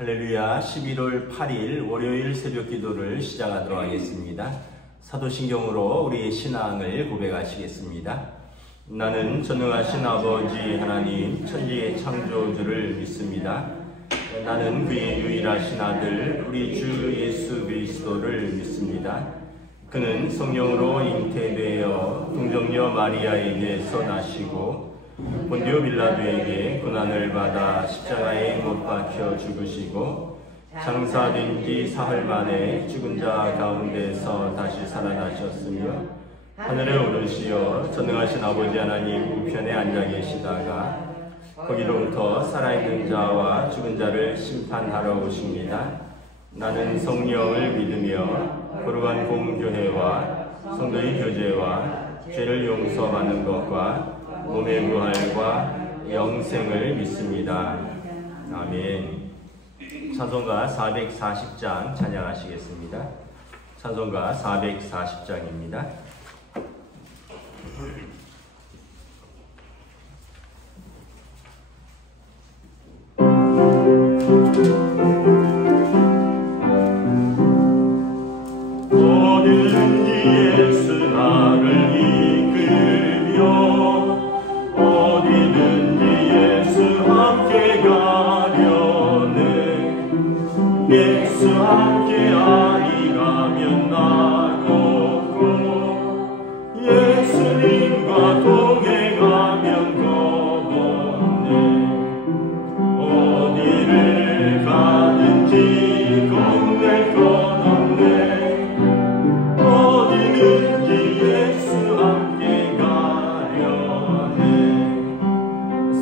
할렐루야. 11월 8일 월요일 새벽 기도를 시작하도록 하겠습니다. 사도신경으로 우리의 신앙을 고백하시겠습니다. 나는 전능하신 아버지 하나님 천지의 창조주를 믿습니다. 나는 그의 유일하신 아들 우리 주 예수 그리스도를 믿습니다. 그는 성령으로 잉태되어 동정녀 마리아에게서 나시고 본디오 빌라도에게 고난을 받아 십자가에 못 박혀 죽으시고 장사된 지 사흘 만에 죽은 자 가운데서 다시 살아나셨으며 하늘에 오르시어 전능하신 아버지 하나님 우편에 앉아 계시다가 거기로부터 살아있는 자와 죽은 자를 심판하러 오십니다. 나는 성령을 믿으며 거룩한 공교회와 성도의 교제와 죄를 용서받는 것과 몸의 부활과 영생을 믿습니다. 아멘. 찬송가 440장 찬양하시겠습니다. 찬송가 440장입니다. 어디든지 예수 나를 이끌며 어디든지 예수 함께 가려네. 예수 함께 아니라면 나고 예수님과 동행하면 겁없네. 어디를 가든지 겁낼 것 없네. 어디든지 예수 함께 가려네.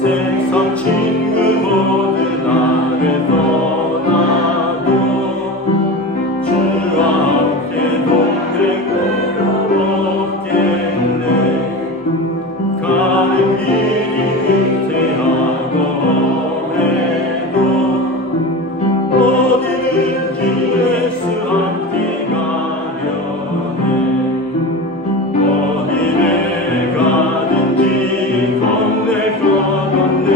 세상 친구 모두 나를 떠나도 주와 함께 동행으로 없겠네. 가는 길이 위태하고 험해도 어디든지 예수 함께 가려네. 어디를 가든지 겁낼 것 없네.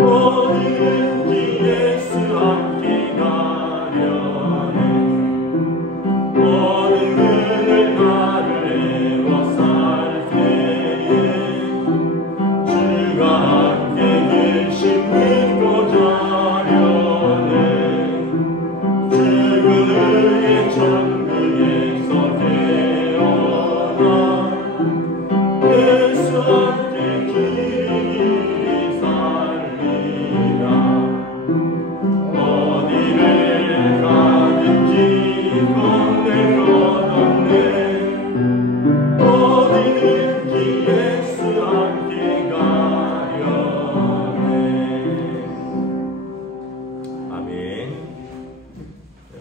어디든지 예수 함께 가려네. 모든 그늘 나를 애워 살 때에 주가 함께 계신 믿고 자려네. 죽은 의의 천국에서 태어나 예수 함께 길이 살리라. 어디를 가든지 겁낼 것 없네. 어디든지 예수 함께 가려네. 아멘.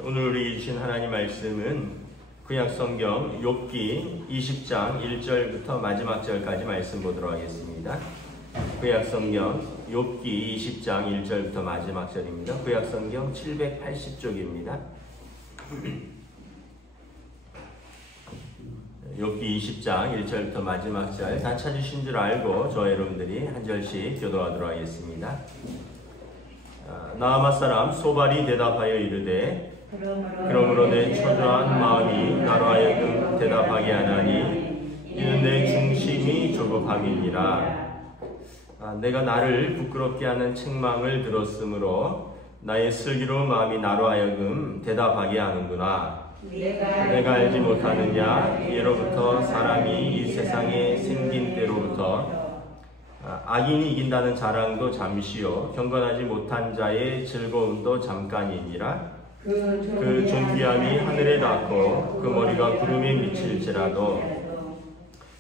오늘 우리 주신 하나님 말씀은 구약성경 욥기 20장 1절부터 마지막 절까지 말씀 보도록 하겠습니다. 구약성경 욥기 20장 1절부터 마지막 절입니다. 구약성경 780쪽입니다. 욥기 20장 1절부터 마지막 절 다 찾으신 줄 알고 저와 여러분들이 한 절씩 교도하도록 하겠습니다. 나아마 사람 소발이 대답하여 이르되 그러므로 내 초조한 마음이 나로 하여금 대답하게 하나니 이는 내 중심이 조급함이니라. 내가 나를 부끄럽게 하는 책망을 들었으므로 나의 슬기로운 마음이 나로 하여금 대답하게 하는구나. 내가 알지 못하느냐. 예로부터 사람이 이 세상에 생긴 때로부터 악인이 이긴다는 자랑도 잠시요 경건하지 못한 자의 즐거움도 잠깐이니라. 그 존귀함이 하늘에 닿고 그 머리가 구름에 미칠지라도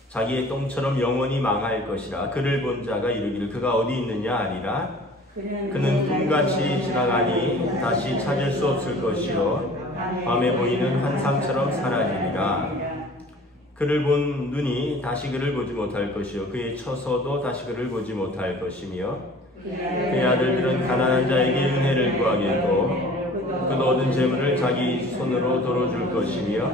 자기의 똥처럼 영원히 망할 것이라. 그를 본 자가 이르기를 그가 어디 있느냐 하리라. 그는 꿈같이 지나가니 다시 찾을 수 없을 것이요 밤에 보이는 환상처럼 사라지리라. 그를 본 눈이 다시 그를 보지 못할 것이요 그의 처소도 다시 그를 보지 못할 것이며 그의 아들들은 가난한 자에게 은혜를 구하겠고 그도 얻은 재물을 자기 손으로 돌어줄 것이며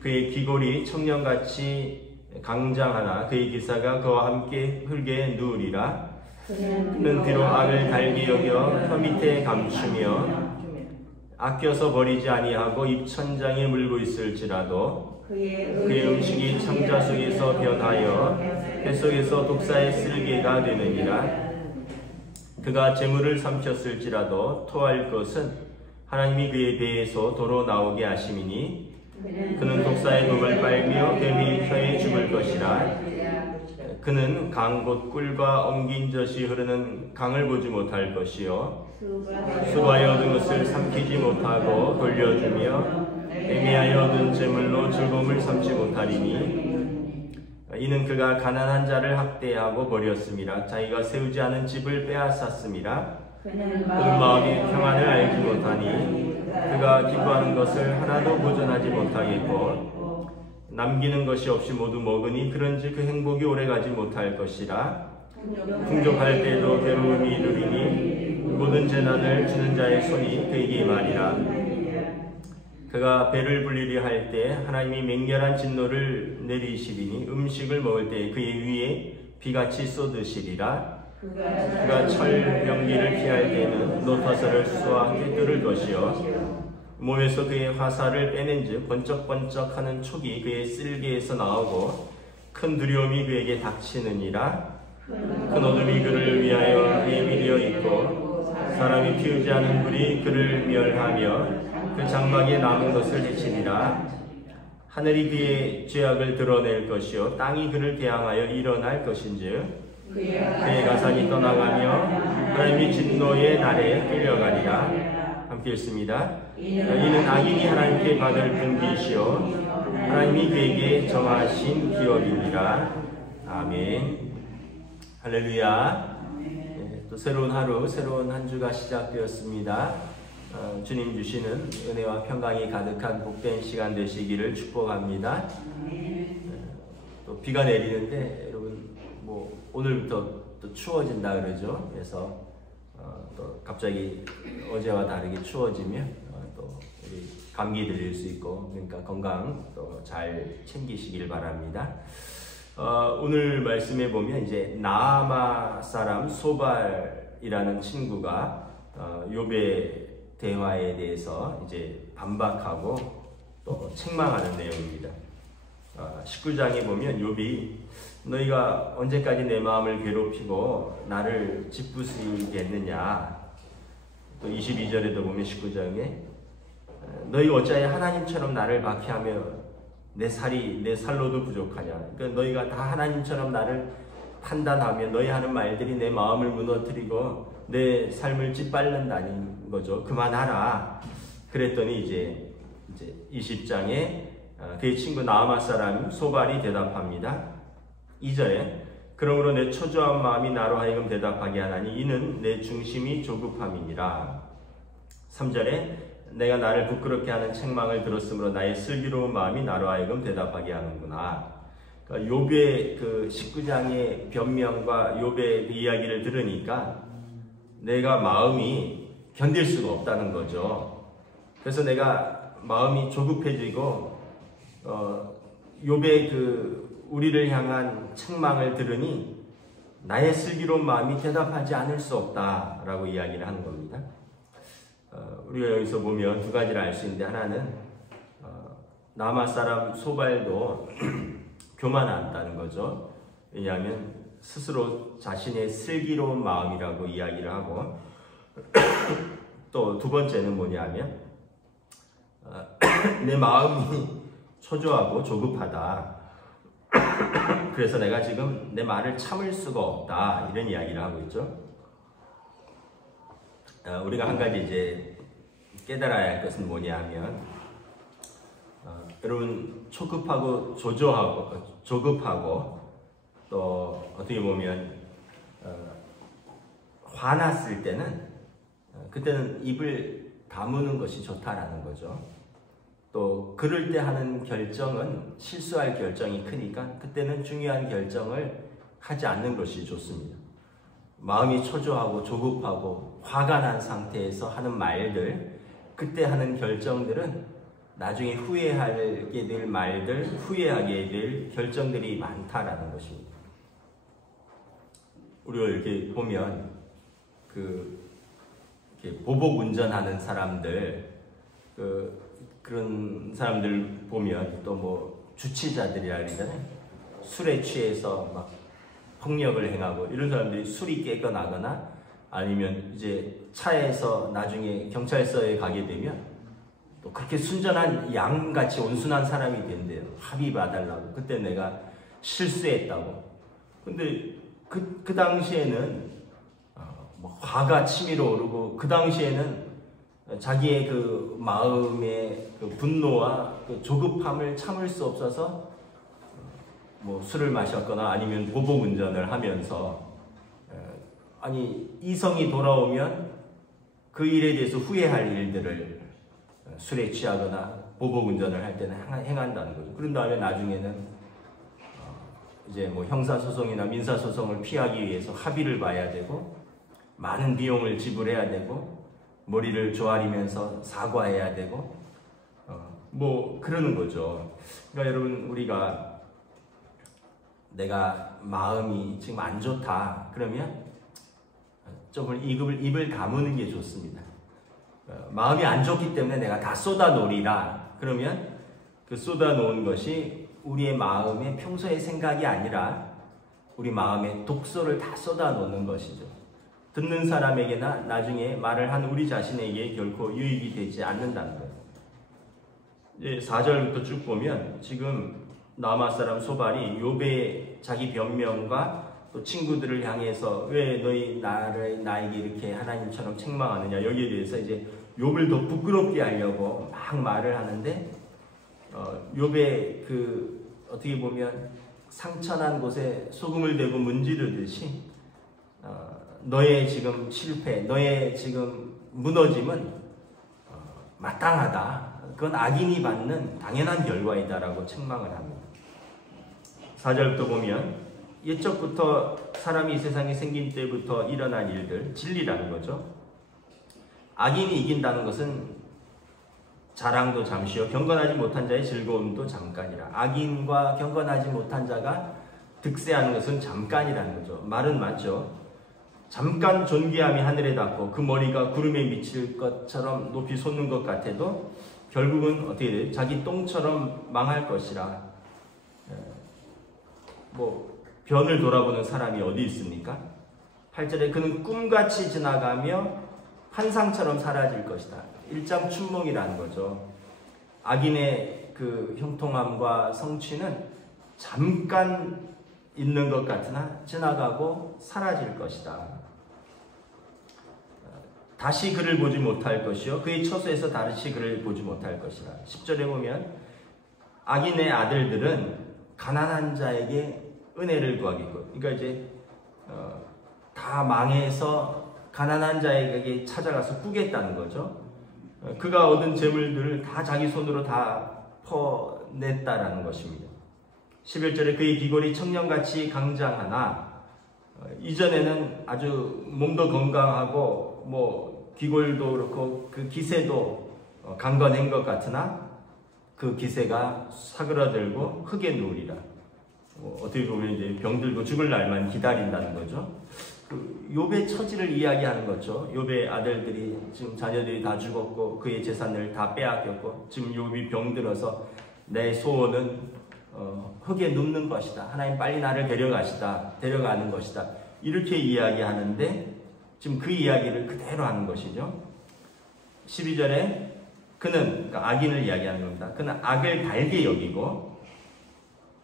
그의 귀골이 청년같이 강장하나 그의 기사가 그와 함께 흙에 누우리라. 그는 비록 악을 달게 여겨 혀 밑에 감추며 아껴서 버리지 아니하고 입천장에 물고 있을지라도 그의 음식이 창자 속에서 변하여 배 속에서 독사의 쓸개가 되느니라. 그가 재물을 삼켰을지라도 토할 것은 하나님이 그의 배에서 도로 나오게 하심이니 그는 독사의 독을 빨며 뱀이 혀에 죽을 것이라. 그는 강 곧 꿀과 엉긴 젖이 흐르는 강을 보지 못할 것이요 수고하여 얻은 것을 삼키지 못하고 돌려주며 애매하여 얻은 재물로 즐거움을 삼지 못하리니 이는 그가 가난한 자를 학대하고 버렸음이라. 자기가 세우지 않은 집을 빼앗았음이라. 그는 마음이 평안을 알지 못하니 그가 기뻐하는 것을 하나도 보존하지 못하겠고 남기는 것이 없이 모두 먹으니 그런지 그 행복이 오래가지 못할 것이라. 풍족할 때도 괴로움이 이르리니 모든 재난을 주는 자의 손이 그에게 임하리라. 그가 배를 불리려 할 때 하나님이 맹렬한 진노를 내리시리니 음식을 먹을 때 그의 위에 비같이 쏟으시리라. 그가 철 병기를 피할 때는 노타서를 쏘아 꿰뚫을 것이요 몸에서 그의 화살을 빼낸즉 번쩍번쩍하는 촉이 그의 쓸개에서 나오고 큰 두려움이 그에게 닥치느니라. 큰 어둠이 그를 위하여 예비되어 있고 사람이 피우지 않은 불이 그를 멸하며 그 장막에 남은 것을 해치리라. 하늘이 그의 죄악을 드러낼 것이요 땅이 그를 대항하여 일어날 것인즉 그의 가산이 떠나가며 하나님의 진노의 날에 끌려가리라. 함께 읽습니다. 이는 악인이 하나님께 받을 분깃이요 하나님이 그에게 정하신 기업이니라. 아멘. 할렐루야. 또 새로운 하루, 새로운 한 주가 시작되었습니다. 주님 주시는 은혜와 평강이 가득한 복된 시간 되시기를 축복합니다. 또 비가 내리는데 여러분 뭐 오늘부터 또 추워진다 그러죠. 그래서 또 갑자기 어제와 다르게 추워지면 또 우리 감기 들릴 수 있고 그러니까 건강 또 잘 챙기시길 바랍니다. 오늘 말씀에 보면 이제 나아마 사람 소발이라는 친구가 욥의 대화에 대해서 이제 반박하고 또 책망하는 내용입니다. 19장에 보면 욥이 너희가 언제까지 내 마음을 괴롭히고 나를 짓부수겠느냐. 또 22절에도 보면 19장에 너희가 어찌하여 하나님처럼 나를 박해하며 내 살로도 부족하냐. 그러니까 너희가 다 하나님처럼 나를 판단하며 너희 하는 말들이 내 마음을 무너뜨리고 내 삶을 짓밟는다는 거죠. 그만하라. 그랬더니 이제 20장에 그의 친구 나아마 사람 소발이 대답합니다. 2절에 그러므로 내 초조한 마음이 나로 하여금 대답하게 하나니 이는 내 중심이 조급함이니라. 3절에 내가 나를 부끄럽게 하는 책망을 들었으므로 나의 슬기로운 마음이 나로 하여금 대답하게 하는구나. 그러니까 욥의 그 19장의 변명과 욥의 그 이야기를 들으니까 내가 마음이 견딜 수가 없다는 거죠. 그래서 내가 마음이 조급해지고 욥의 그 우리를 향한 책망을 들으니 나의 슬기로운 마음이 대답하지 않을 수 없다라고 이야기를 하는 겁니다. 우리가 여기서 보면 두 가지를 알 수 있는데 하나는 나아마 사람 소발도 교만한다는 거죠. 왜냐하면 스스로 자신의 슬기로운 마음이라고 이야기를 하고 또 두 번째는 뭐냐면 내 마음이 초조하고 조급하다. 그래서 내가 지금 내 말을 참을 수가 없다. 이런 이야기를 하고 있죠. 우리가 한 가지 이제 깨달아야 할 것은 뭐냐 하면 여러분 조급하고 조급하고 또 어떻게 보면 화났을 때는 그때는 입을 다무는 것이 좋다라는 거죠. 또 그럴 때 하는 결정은 실수할 결정이 크니까 그때는 중요한 결정을 하지 않는 것이 좋습니다. 마음이 초조하고 조급하고 화가 난 상태에서 하는 말들, 그때 하는 결정들은 나중에 후회하게 될 말들, 후회하게 될 결정들이 많다라는 것입니다. 우리가 이렇게 보면 이렇게 보복 운전하는 사람들, 그런 사람들 보면 또 뭐 주치자들이라 그러잖아요. 술에 취해서 막 폭력을 행하고 이런 사람들이 술이 깨어나거나 아니면 이제 차에서 나중에 경찰서에 가게 되면 또 그렇게 순전한 양같이 온순한 사람이 된대요. 합의 봐달라고. 그때 내가 실수했다고. 근데 그 당시에는 뭐 화가 치밀어 오르고 그 당시에는 자기의 그 마음의 그 분노와 그 조급함을 참을 수 없어서 뭐 술을 마셨거나 아니면 보복 운전을 하면서 아니 이성이 돌아오면 그 일에 대해서 후회할 일들을 술에 취하거나 보복 운전을 할 때는 행한다는 거죠. 그런 다음에 나중에는 이제 뭐 형사소송이나 민사소송을 피하기 위해서 합의를 봐야 되고 많은 비용을 지불해야 되고 머리를 조아리면서 사과해야 되고 뭐 그러는 거죠. 그러니까 여러분 우리가 내가 마음이 지금 안 좋다 그러면 좀 입을 다무는 게 좋습니다. 마음이 안 좋기 때문에 내가 다 쏟아놓으리라 그러면 그 쏟아놓은 것이 우리의 마음의 평소의 생각이 아니라 우리 마음의 독소를 다 쏟아놓는 것이죠. 듣는 사람에게나 나중에 말을 한 우리 자신에게 결코 유익이 되지 않는다는 거예요. 이제 4절부터 쭉 보면 지금 나아마 사람 소발이 욥의 자기 변명과 또 친구들을 향해서 왜 너희 나에게 이렇게 하나님처럼 책망하느냐 여기에 대해서 이제 욥을 더 부끄럽게 하려고 막 말을 하는데 욥의 그 어떻게 보면 상처난 곳에 소금을 대고 문지르듯이 너의 지금 실패, 너의 지금 무너짐은 마땅하다. 그건 악인이 받는 당연한 결과이다라고 책망을 합니다. 4절부터 보면 옛적부터 사람이 세상에 생긴 때부터 일어난 일들, 진리라는 거죠. 악인이 이긴다는 것은 자랑도 잠시요 경건하지 못한 자의 즐거움도 잠깐이라. 악인과 경건하지 못한 자가 득세하는 것은 잠깐이라는 거죠. 말은 맞죠. 잠깐 존귀함이 하늘에 닿고 그 머리가 구름에 미칠 것처럼 높이 솟는 것 같아도 결국은 어떻게 돼요? 자기 똥처럼 망할 것이라. 뭐 변을 돌아보는 사람이 어디 있습니까? 8절에 그는 꿈같이 지나가며 환상처럼 사라질 것이다. 일장춘몽이라는 거죠. 악인의 그 형통함과 성취는 잠깐 있는 것 같으나 지나가고 사라질 것이다. 다시 그를 보지 못할 것이요 그의 처소에서 다시 그를 보지 못할 것이라. 10절에 보면 악인의 아들들은 가난한 자에게 은혜를 구하겠고, 그러니까 이제 다 망해서 가난한 자에게 찾아가서 꾸겠다는 거죠. 그가 얻은 재물들을 다 자기 손으로 다 퍼냈다라는 것입니다. 11절에 그의 기골이 청년같이 강장하나, 이전에는 아주 몸도 건강하고 뭐 기골도 그렇고 그 기세도 강건한 것 같으나 그 기세가 사그라들고 흙에 누우리라. 어떻게 보면 이제 병들고 죽을 날만 기다린다는 거죠. 그 욥의 처지를 이야기하는 거죠. 욥의 아들들이 지금 자녀들이 다 죽었고 그의 재산을 다 빼앗겼고 지금 욥이 병들어서 내 소원은 흙에 눕는 것이다. 하나님 빨리 나를 데려가는 것이다. 이렇게 이야기하는데 지금 그 이야기를 그대로 하는 것이죠. 12절에 그는, 그러니까 악인을 이야기하는 겁니다. 그는 악을 달게 여기고,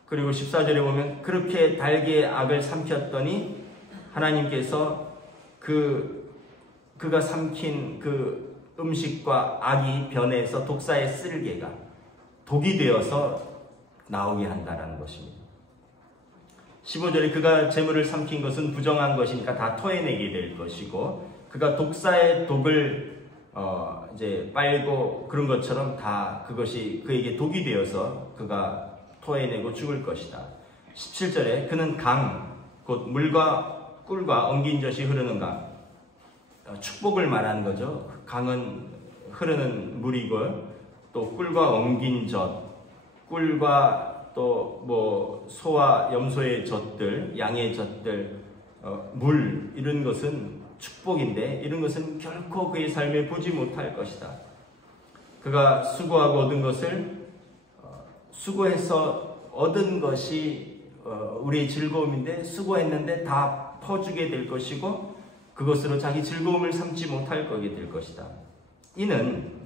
그리고 14절에 보면 그렇게 달게 악을 삼켰더니 하나님께서 그가 삼킨 그 음식과 악이 변해서 독사의 쓸개가 독이 되어서 나오게 한다라는 것입니다. 15절에 그가 재물을 삼킨 것은 부정한 것이니까 다 토해내게 될 것이고, 그가 독사의 독을 이제 빨고 그런 것처럼 다 그것이 그에게 독이 되어서 그가 토해내고 죽을 것이다. 17절에 그는 강, 곧 물과 꿀과 엉긴 젖이 흐르는 강, 축복을 말하는 거죠. 강은 흐르는 물이고 또 꿀과 엉긴 젖, 꿀과 또 뭐 소와 염소의 젖들, 양의 젖들, 물 이런 것은 축복인데 이런 것은 결코 그의 삶에 보지 못할 것이다. 그가 수고하고 얻은 것을 수고해서 얻은 것이 우리의 즐거움인데 수고했는데 다 퍼주게 될 것이고 그것으로 자기 즐거움을 삼지 못할 거게 될 것이다. 이는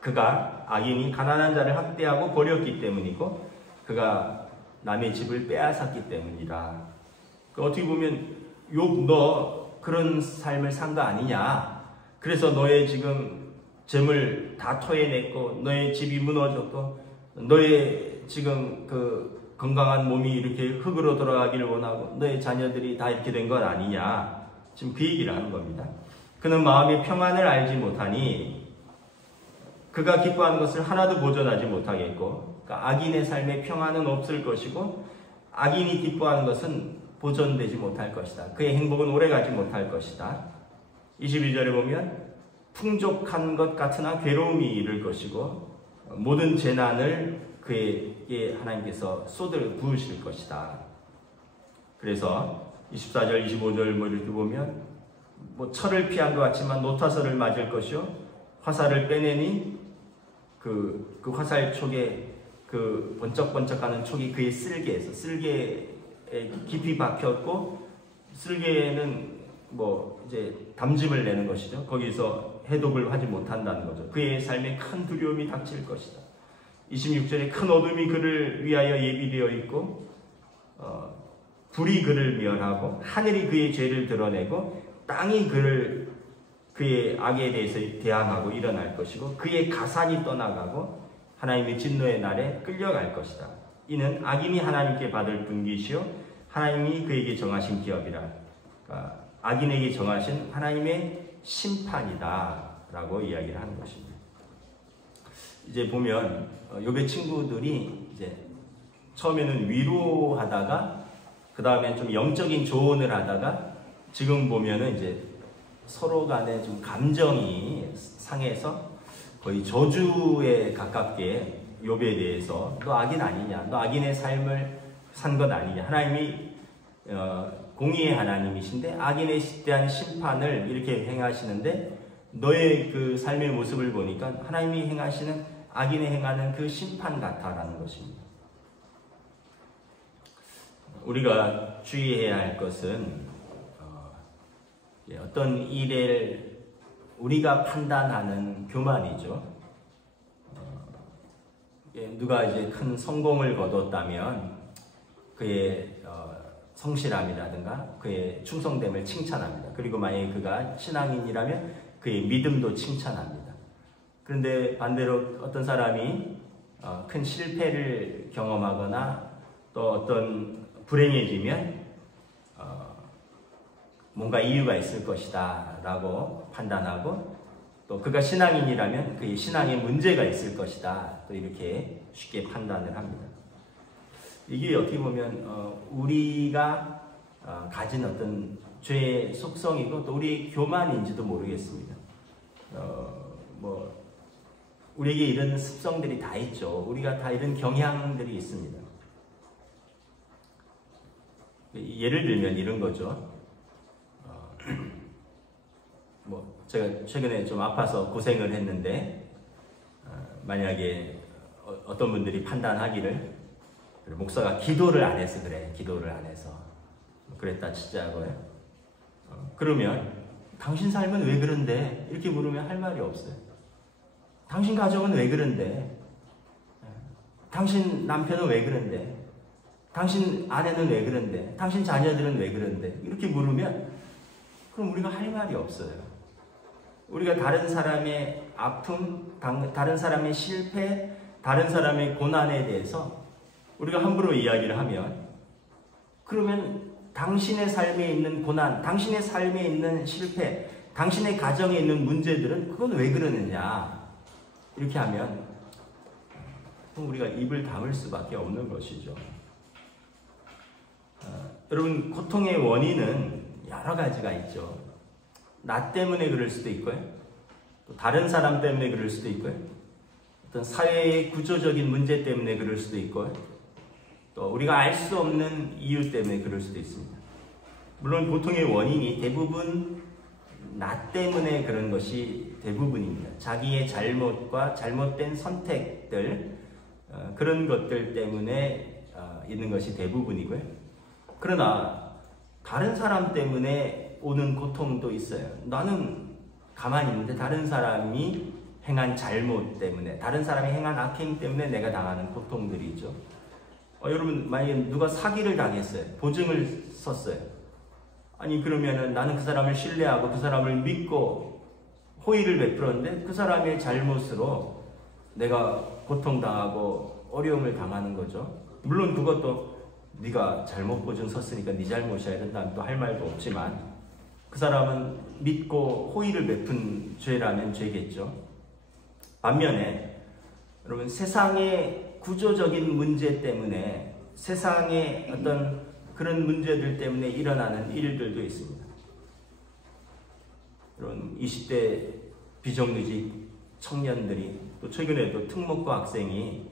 그가 악인이 가난한 자를 학대하고 버렸기 때문이고 그가 남의 집을 빼앗았기 때문이라. 어떻게 보면 욥 너 그런 삶을 산 거 아니냐. 그래서 너의 지금 재물 다 토해냈고 너의 집이 무너졌고 너의 지금 그 건강한 몸이 이렇게 흙으로 돌아가기를 원하고 너의 자녀들이 다 이렇게 된 건 아니냐. 지금 그 얘기를 하는 겁니다. 그는 마음의 평안을 알지 못하니 그가 기뻐하는 것을 하나도 보존하지 못하겠고 그러니까 악인의 삶에 평안은 없을 것이고 악인이 기뻐하는 것은 보존되지 못할 것이다. 그의 행복은 오래가지 못할 것이다. 22절에 보면 풍족한 것 같으나 괴로움이 이를 것이고 모든 재난을 그에게 하나님께서 부으실 것이다. 그래서 24절 25절 뭐 이렇게 보면 뭐 철을 피한 것 같지만 노타설을 맞을 것이요 화살을 빼내니 그 화살 촉에 그 번쩍번쩍하는 촉이 그의 쓸개에 깊이 박혔고 쓸개에는 뭐 이제 담즙을 내는 것이죠. 거기서 해독을 하지 못한다는 거죠. 그의 삶에 큰 두려움이 닥칠 것이다. 26절에 큰 어둠이 그를 위하여 예비되어 있고 불이 그를 멸하고 하늘이 그의 죄를 드러내고 땅이 그의 악에 대해서 대항하고 일어날 것이고 그의 가산이 떠나가고 하나님의 진노의 날에 끌려갈 것이다. 이는 악인이 하나님께 받을 분깃이요 하나님이 그에게 정하신 기업이라. 그러니까 악인에게 정하신 하나님의 심판이다 라고 이야기를 하는 것입니다. 이제 보면 욥의 친구들이 이제 처음에는 위로하다가 그 다음에 좀 영적인 조언을 하다가 지금 보면은 이제 서로 간에 좀 감정이 상해서 거의 저주에 가깝게 욥에 대해서 너 악인 아니냐, 너 악인의 삶을 산 것 아니냐, 하나님이 공의의 하나님이신데 악인에 대한 심판을 이렇게 행하시는데 너의 그 삶의 모습을 보니까 하나님이 행하시는 악인이 행하는 그 심판 같아라는 것입니다. 우리가 주의해야 할 것은 어떤 일을 우리가 판단하는 교만이죠. 누가 이제 큰 성공을 거뒀다면 그의 성실함이라든가 그의 충성됨을 칭찬합니다. 그리고 만약에 그가 신앙인이라면 그의 믿음도 칭찬합니다. 그런데 반대로 어떤 사람이 큰 실패를 경험하거나 또 어떤 불행해지면 뭔가 이유가 있을 것이다 라고 판단하고 또 그가 신앙인이라면 그의 신앙에 문제가 있을 것이다 또 이렇게 쉽게 판단을 합니다. 이게 어떻게 보면 우리가 가진 어떤 죄의 속성이고 또 우리의 교만인지도 모르겠습니다. 뭐 우리에게 이런 습성들이 다 있죠. 우리가 다 이런 경향들이 있습니다. 예를 들면 이런 거죠. 뭐 제가 최근에 좀 아파서 고생을 했는데 만약에 어떤 분들이 판단하기를 목사가 기도를 안 해서 그래, 기도를 안 해서 그랬다 치자고요. 그러면 당신 삶은 왜 그런데? 이렇게 물으면 할 말이 없어요. 당신 가정은 왜 그런데? 당신 남편은 왜 그런데? 당신 아내는 왜 그런데? 당신 자녀들은 왜 그런데? 이렇게 물으면 그럼 우리가 할 말이 없어요. 우리가 다른 사람의 아픔, 다른 사람의 실패, 다른 사람의 고난에 대해서 우리가 함부로 이야기를 하면 그러면 당신의 삶에 있는 고난, 당신의 삶에 있는 실패, 당신의 가정에 있는 문제들은 그건 왜 그러느냐 이렇게 하면 그럼 우리가 입을 다물 수밖에 없는 것이죠. 여러분 고통의 원인은 여러 가지가 있죠. 나 때문에 그럴 수도 있고요. 또 다른 사람 때문에 그럴 수도 있고요. 어떤 사회의 구조적인 문제 때문에 그럴 수도 있고요. 또 우리가 알 수 없는 이유 때문에 그럴 수도 있습니다. 물론 고통의 원인이 대부분 나 때문에 그런 것이 대부분입니다. 자기의 잘못과 잘못된 선택들, 그런 것들 때문에 있는 것이 대부분이고요. 그러나 다른 사람 때문에 오는 고통도 있어요. 나는 가만히 있는데 다른 사람이 행한 잘못 때문에, 다른 사람이 행한 악행 때문에 내가 당하는 고통들이 있죠. 여러분, 만약에 누가 사기를 당했어요. 보증을 썼어요. 아니 그러면은 나는 그 사람을 신뢰하고 그 사람을 믿고 호의를 베풀었는데 그 사람의 잘못으로 내가 고통당하고 어려움을 당하는 거죠. 물론 그것도 네가 잘못 보증 섰으니까 네 잘못이야 이런다면 또 할 말도 없지만, 그 사람은 믿고 호의를 베푼 죄라면 죄겠죠. 반면에 여러분, 세상의 구조적인 문제 때문에, 세상의 어떤 그런 문제들 때문에 일어나는 일들도 있습니다. 여러분, 20대 비정규직 청년들이, 또 최근에도 특목고 학생이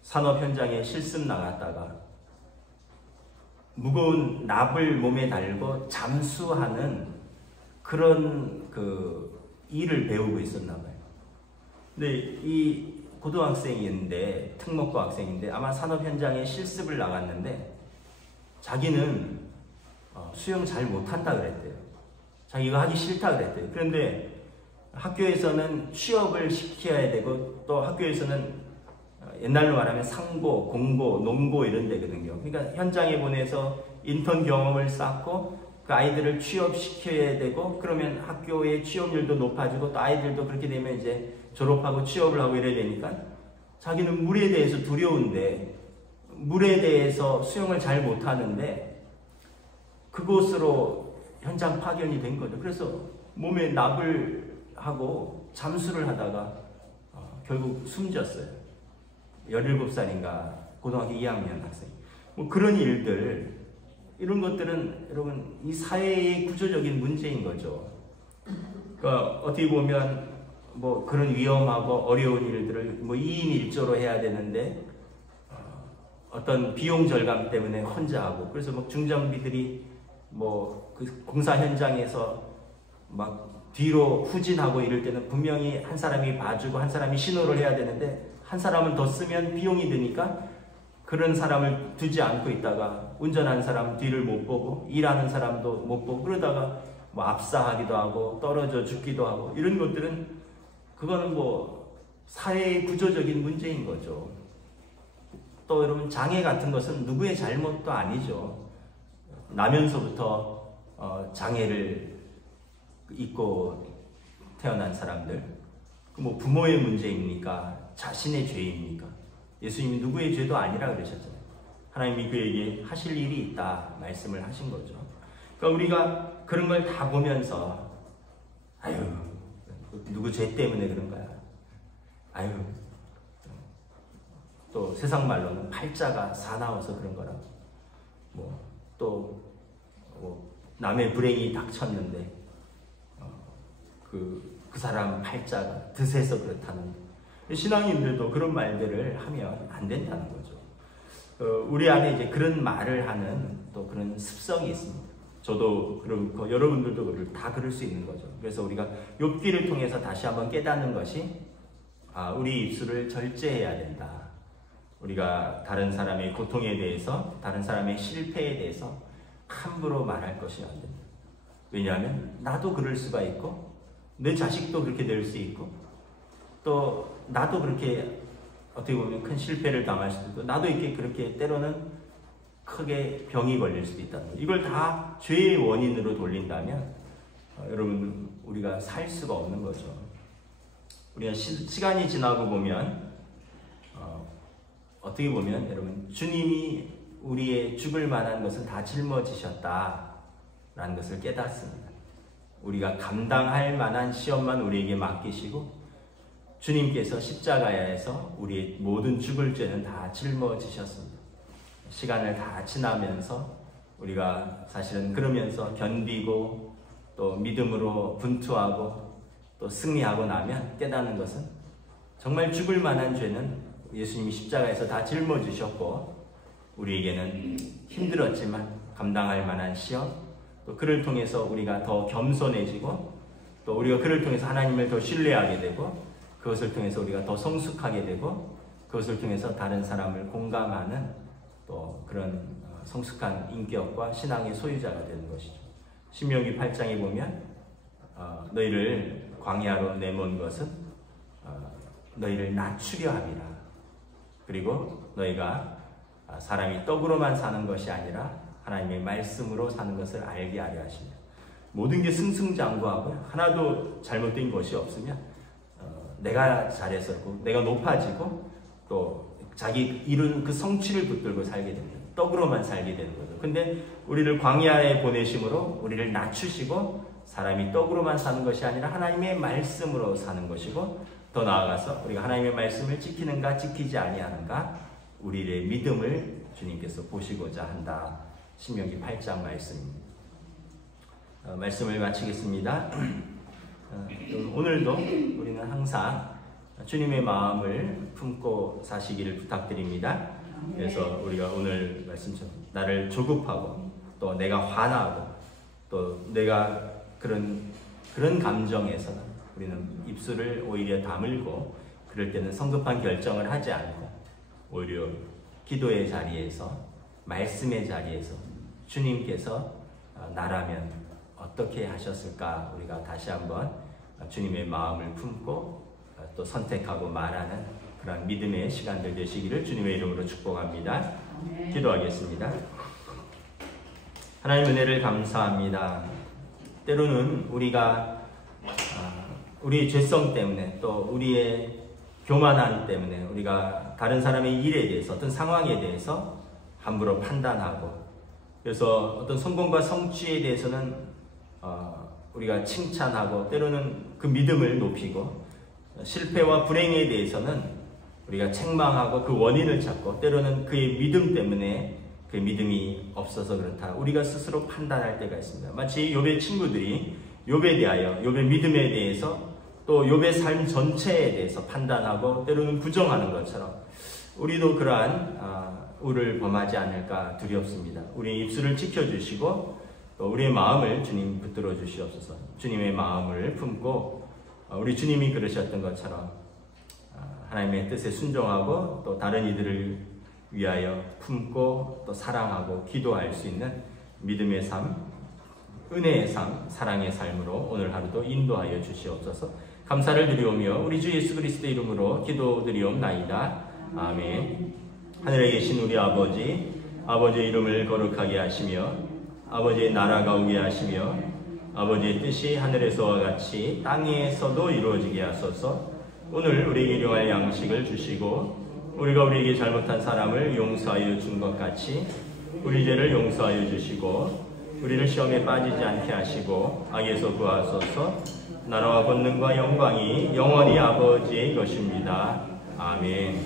산업 현장에 실습 나갔다가 무거운 납을 몸에 달고 잠수하는 그런 일을 배우고 있었나 봐요. 근데 이 고등학생인데, 특목고 학생인데 아마 산업 현장에 실습을 나갔는데 자기는 수영 잘 못한다 그랬대요. 자기가 하기 싫다 그랬대요. 그런데 학교에서는 취업을 시켜야 되고, 또 학교에서는 옛날로 말하면 상고, 공고, 농고 이런 데거든요. 그러니까 현장에 보내서 인턴 경험을 쌓고 그 아이들을 취업시켜야 되고, 그러면 학교의 취업률도 높아지고 또 아이들도 그렇게 되면 이제 졸업하고 취업을 하고 이래야 되니까 자기는 물에 대해서 두려운데, 물에 대해서 수영을 잘 못하는데 그곳으로 현장 파견이 된 거죠. 그래서 몸에 납을 하고 잠수를 하다가 결국 숨졌어요. 17살인가 고등학교 2학년 학생. 뭐 그런 일들, 이런 것들은 여러분 이 사회의 구조적인 문제인 거죠. 그러니까 어떻게 보면 뭐 그런 위험하고 어려운 일들을 뭐 2인 1조로 해야 되는데 어떤 비용 절감 때문에 혼자 하고, 그래서 막 중장비들이 뭐 그 공사 현장에서 막 뒤로 후진하고 이럴 때는 분명히 한 사람이 봐주고 한 사람이 신호를 해야 되는데 한 사람은 더 쓰면 비용이 드니까 그런 사람을 두지 않고 있다가 운전하는 사람 뒤를 못 보고 일하는 사람도 못 보고 그러다가 뭐 압사하기도 하고 떨어져 죽기도 하고, 이런 것들은 그거는 뭐 사회의 구조적인 문제인 거죠. 또 여러분, 장애 같은 것은 누구의 잘못도 아니죠. 나면서부터 장애를 입고 태어난 사람들, 뭐 부모의 문제입니까? 자신의 죄입니까? 예수님이 누구의 죄도 아니라 그러셨잖아요. 하나님이 그에게 하실 일이 있다 말씀을 하신 거죠. 그러니까 우리가 그런 걸 다 보면서 아유, 누구 죄 때문에 그런 거야. 아유, 또 세상 말로는 팔자가 사나워서 그런 거라고. 또 남의 불행이 닥쳤는데 그 사람 팔자가 드세서 그렇다는, 신앙인들도 그런 말들을 하면 안 된다는 거죠. 우리 안에 이제 그런 말을 하는 또 그런 습성이 있습니다. 저도 그렇고 여러분들도 다 그럴 수 있는 거죠. 그래서 우리가 욥기를 통해서 다시 한번 깨닫는 것이, 우리 입술을 절제해야 된다. 우리가 다른 사람의 고통에 대해서, 다른 사람의 실패에 대해서 함부로 말할 것이 안 된다. 왜냐하면 나도 그럴 수가 있고 내 자식도 그렇게 될 수 있고 또 나도 그렇게 어떻게 보면 큰 실패를 당할 수도 있고 나도 이렇게 그렇게 때로는 크게 병이 걸릴 수도 있다는 거예요. 이걸 다 죄의 원인으로 돌린다면 여러분 우리가 살 수가 없는 거죠. 우리가 시간이 지나고 보면 어떻게 보면 여러분 주님이 우리의 죽을 만한 것은 다 짊어지셨다라는 것을 깨닫습니다. 우리가 감당할 만한 시험만 우리에게 맡기시고 주님께서 십자가에서 우리의 모든 죽을 죄는 다 짊어지셨습니다. 시간을 다 지나면서 우리가 사실은 그러면서 견디고 또 믿음으로 분투하고 또 승리하고 나면 깨닫는 것은 정말 죽을 만한 죄는 예수님이 십자가에서 다 짊어지셨고 우리에게는 힘들었지만 감당할 만한 시험, 또 그를 통해서 우리가 더 겸손해지고 또 우리가 그를 통해서 하나님을 더 신뢰하게 되고 그것을 통해서 우리가 더 성숙하게 되고 그것을 통해서 다른 사람을 공감하는 또 그런 성숙한 인격과 신앙의 소유자가 되는 것이죠. 신명기 8장에 보면 너희를 광야로 내몬 것은 너희를 낮추려 함이라. 그리고 너희가 사람이 떡으로만 사는 것이 아니라 하나님의 말씀으로 사는 것을 알게 하려 하십니다. 모든 게 승승장구하고 하나도 잘못된 것이 없으면 내가 잘해서고 내가 높아지고 또 자기 이룬 그 성취를 붙들고 살게 됩니다. 떡으로만 살게 되는 거죠. 근데 우리를 광야에 보내심으로 우리를 낮추시고 사람이 떡으로만 사는 것이 아니라 하나님의 말씀으로 사는 것이고 더 나아가서 우리가 하나님의 말씀을 지키는가 지키지 아니하는가 우리의 믿음을 주님께서 보시고자 한다. 신명기 8장 말씀입니다. 말씀을 마치겠습니다. 오늘도 우리는 항상 주님의 마음을 품고 사시기를 부탁드립니다. 그래서 우리가 오늘 말씀처럼 나를 조급하고 또 내가 화나고 또 내가 그런 감정에서는 우리는 입술을 오히려 다물고 그럴 때는 성급한 결정을 하지 않고 오히려 기도의 자리에서 말씀의 자리에서 주님께서 나라면 어떻게 하셨을까 우리가 다시 한번 주님의 마음을 품고 또 선택하고 말하는 그런 믿음의 시간들 되시기를 주님의 이름으로 축복합니다. 기도하겠습니다. 하나님 은혜를 감사합니다. 때로는 우리가 우리의 죄성 때문에 또 우리의 교만함 때문에 우리가 다른 사람의 일에 대해서 어떤 상황에 대해서 함부로 판단하고 그래서 어떤 성공과 성취에 대해서는 우리가 칭찬하고 때로는 그 믿음을 높이고 실패와 불행에 대해서는 우리가 책망하고 그 원인을 찾고 때로는 그의 믿음 때문에 그 믿음이 없어서 그렇다. 우리가 스스로 판단할 때가 있습니다. 마치 욥의 친구들이 욥에 대하여 욥의 믿음에 대해서 또 욥의 삶 전체에 대해서 판단하고 때로는 부정하는 것처럼 우리도 그러한 우를 범하지 않을까 두렵습니다. 우리의 입술을 지켜주시고 또 우리의 마음을 주님 붙들어 주시옵소서. 주님의 마음을 품고 우리 주님이 그러셨던 것처럼 하나님의 뜻에 순종하고 또 다른 이들을 위하여 품고 또 사랑하고 기도할 수 있는 믿음의 삶, 은혜의 삶, 사랑의 삶으로 오늘 하루도 인도하여 주시옵소서. 감사를 드리오며 우리 주 예수 그리스도의 이름으로 기도드리옵나이다. 아멘. 하늘에 계신 우리 아버지의 이름을 거룩하게 하시며 아버지의 나라가 오게 하시며 아버지의 뜻이 하늘에서와 같이 땅에서도 이루어지게 하소서. 오늘 우리에게 일용할 양식을 주시고 우리가 우리에게 잘못한 사람을 용서하여 준 것 같이 우리 죄를 용서하여 주시고 우리를 시험에 빠지지 않게 하시고 악에서 구하소서. 나라와 권능과 영광이 영원히 아버지의 것입니다. 아멘.